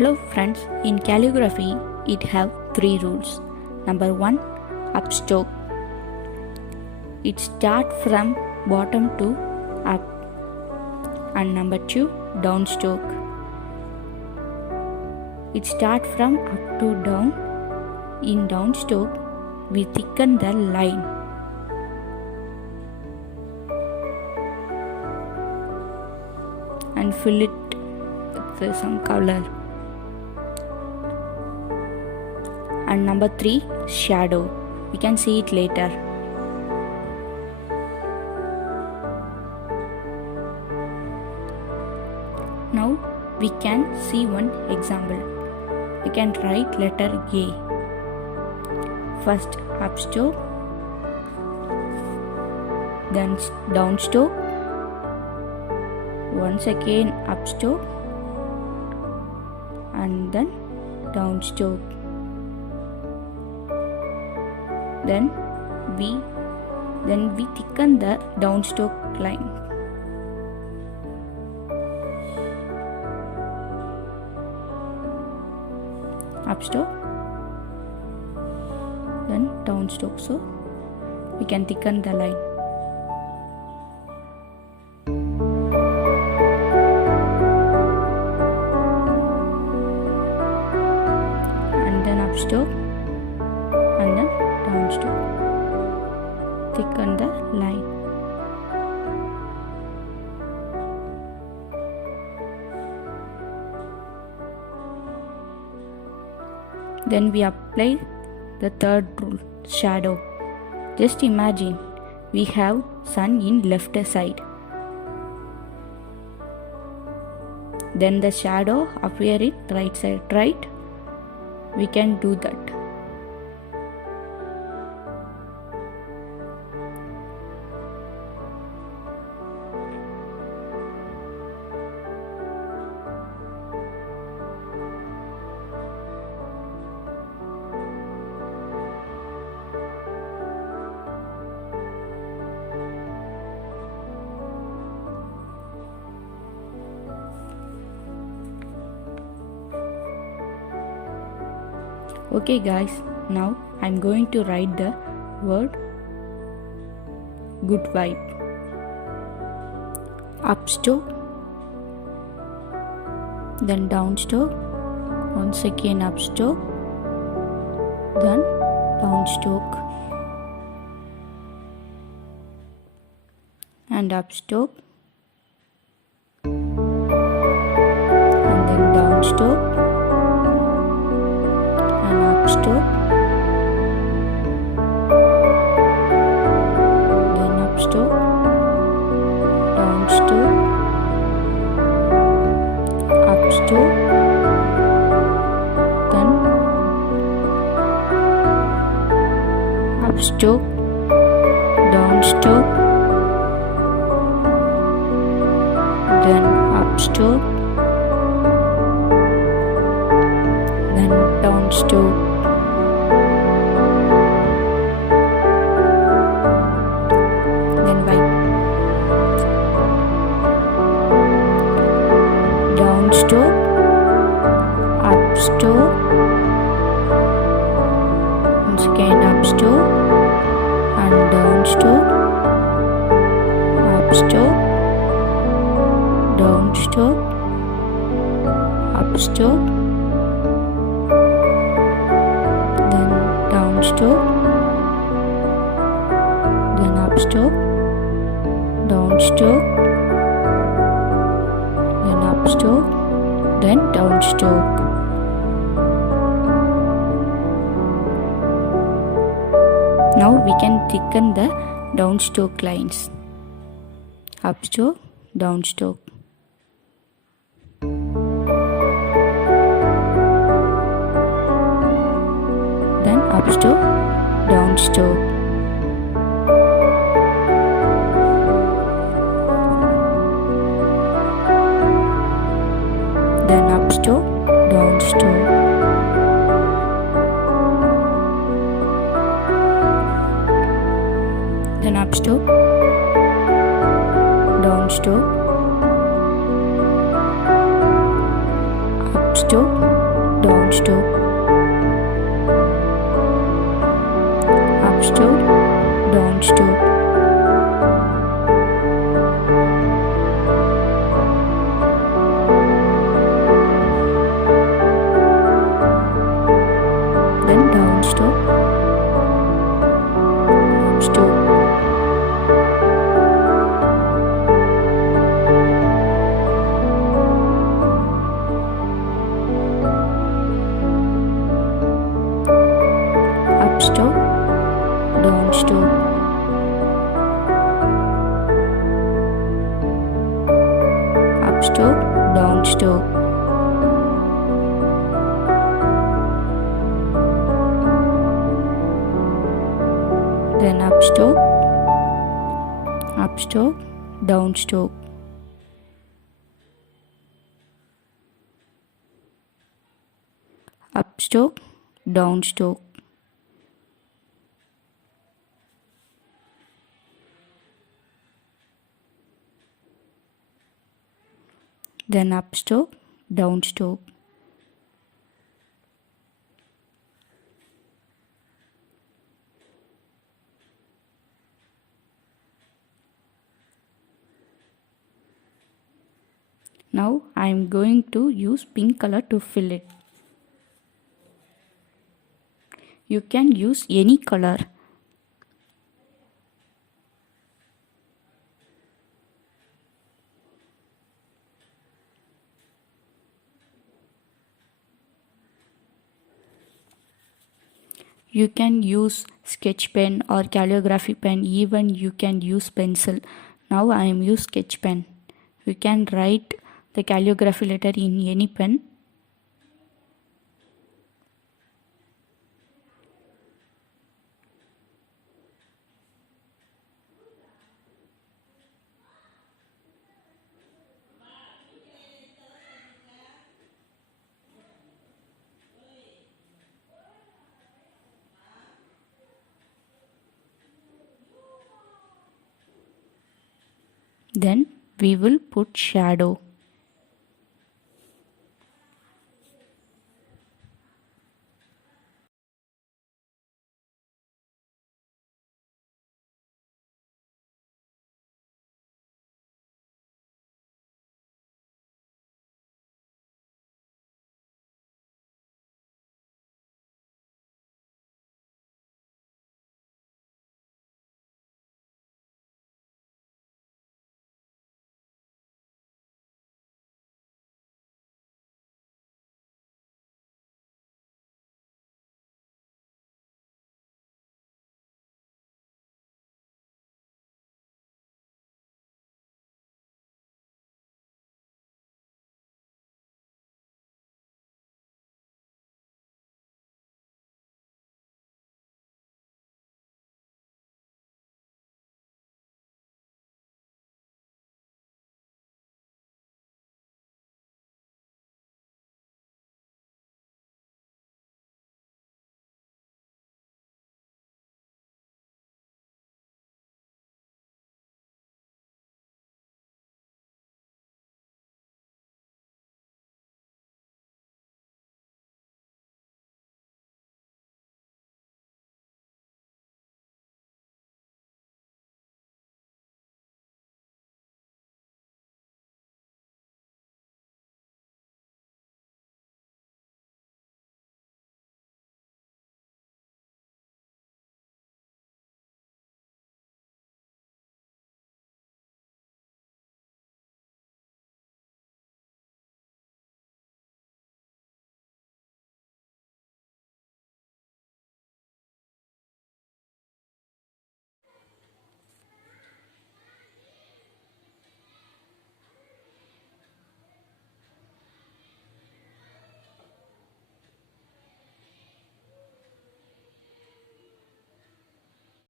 Hello friends, in calligraphy it have 3 rules. Number 1, upstroke. It start from bottom to up. And number 2, downstroke. It start from up to down. In downstroke, we thicken the line. And fill it with some color. And number 3, shadow. We can see it later. Now we can see one example. We can write letter A. First upstroke, then downstroke, once again upstroke, and then downstroke. Then we thicken the downstroke line. Upstroke, then downstroke, so we can thicken the line. And then upstroke, and then downstroke, thicken the line. Then we apply the third rule, shadow. Just imagine we have sun in left side. Then the shadow appear in right side, right? We can do that. Okay guys, now I'm going to write the word good vibe. Upstroke, then downstroke, once again upstroke, then downstroke, and upstroke, and then downstroke, upstroke, then upstroke, downstroke, upstroke, then upstroke, downstroke, then upstroke, then downstroke. Downstroke, upstroke, once again upstroke, and downstroke, upstroke, downstroke, upstroke, then downstroke, then upstroke, downstroke, then upstroke, then downstroke. Now we can thicken the downstroke lines. Upstroke, downstroke. Then upstroke, downstroke. Then upstroke, downstroke. Then upstroke, downstroke, upstroke, down stroke, up stroke, down stroke, then down stroke, up stroke, up stroke, down stroke, up stroke, down stroke, then up stroke, down stroke, up stroke, down stroke, then up stroke, down stroke, now I am going to use pink color to fill it. You can use any color. You can use sketch pen or calligraphy pen, even you can use pencil. Now I am use sketch pen. You can write the calligraphy letter in any pen. Then we will put shadow.